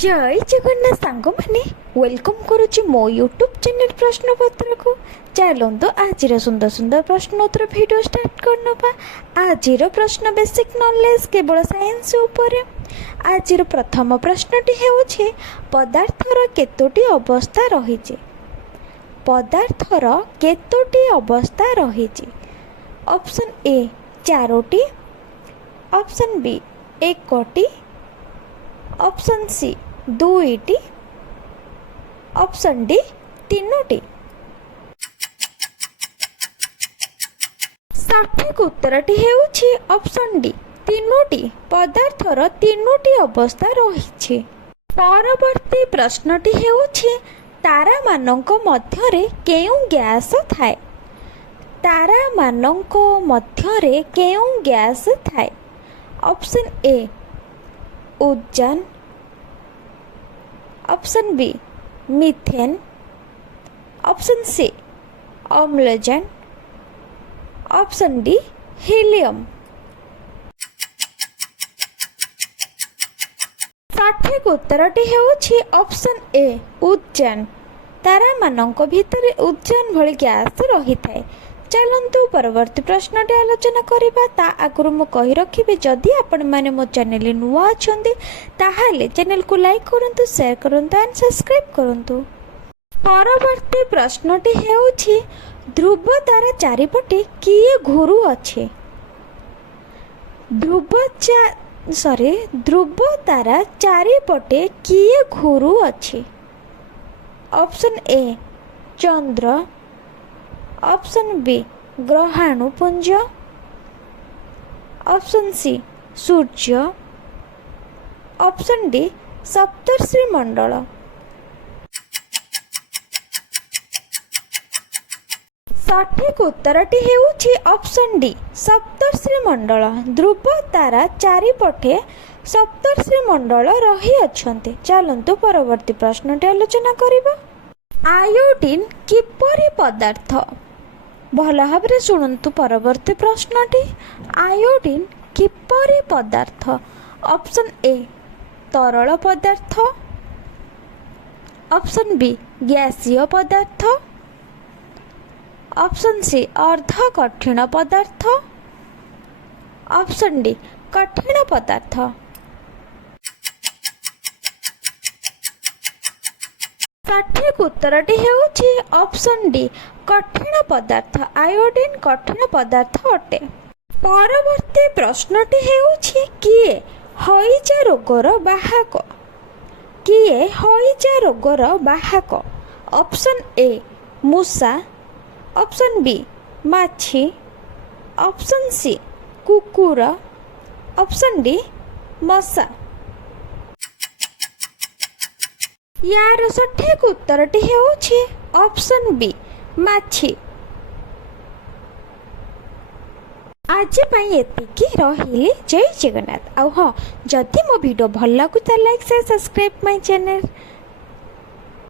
जय जगन्नाथ सांग मैंने वेलकम करुच्ची मो यूट्यूब चैनल प्रश्नपत्र को चलते आज सुंदर सुंदर प्रश्नोत्तर वीडियो स्टार्ट करनबा। आज प्रश्न बेसिक नॉलेज केवल साइंस ऊपर। आज प्रथम प्रश्नटी हेउछि पदार्थर केतोटी अवस्था रहिछि। पदार्थर केतोटी अवस्था रहिछि? ऑप्शन ए 4टी, ऑप्शन बी 1टी, ऑप्शन सी 2टी, ऑप्शन डी 3टी। सठिक उत्तरटी हेउछि ऑप्शन डी 3टी। पदार्थर 3टी अवस्था रहिछि। परवर्ती प्रश्नटी हेउछि तारा मानक मध्यरे केउ गैस थाए? तारा मानक मध्यरे केउ गैस थाए? ऑप्शन ए उदजान, option B methane, option C अम्लजान, ऑप्शन डी हीलियम। सठिक उत्तरटी हेउछि ऑप्शन ए उदजान। तारा मानक भितरे उदजान भली गैस रही थाए। चलतु परवर्ती प्रश्नटी आलोचना करबा। ता आगुरु मु कहि रखिबे जदि आपण माने मो चैनल नुआ अछंती ताहाले चैनल को लाइक करंतु, शेयर करंतु एंड सब्सक्राइब करंतु। परवर्ती प्रश्नटी हेउछि ध्रुव तारा चारिपटे किए घुरु अछि? ध्रुव तारा चारिपटे किए घुरु अछि? ऑप्शन ए चंद्र, ऑप्शन बी ग्रहाणुपुंज, ऑप्शन सी सूर्य, ऑप्शन डी सप्तर्षि मंडल। सठिक उत्तरटी हेउछि ऑप्शन डी सप्तर्षि मंडल। ध्रुव तारा चारिपटे सप्तर्षि मंडल रही अछंती। चलंतु परवर्ती प्रश्नटी आलोचना करिबा। आयोडीन किपरि पदार्थ? भल भाव शुणु परवर्ती प्रश्नटी। आयोडीन किपरि पदार्थ? ऑप्शन ए तरल पदार्थ, ऑप्शन बी गैसीय पदार्थ, ऑप्शन सी अर्ध कठिन पदार्थ, ऑप्शन डी कठिन पदार्थ। सठिक उत्तरटी हेउछि ऑप्शन डी कठिन पदार्थ। आयोडीन कठिन पदार्थ अटे। परवर्ती प्रश्नटी हेउछि किए हइजा रोगर बाहक? किए हइजा रोगर बाहक? ऑप्शन ए मूषा, ऑप्शन बी माछी, ऑप्शन सी कुकुर, ऑप्शन डी मशा। यार सठिक उत्तरटी हेउछि ऑप्शन बी माछी। आज पई एतिकी रहिली। जय जगन्नाथ। आउ हाँ, जदि मो वीडियो भल लागु ता like share subscribe my channel.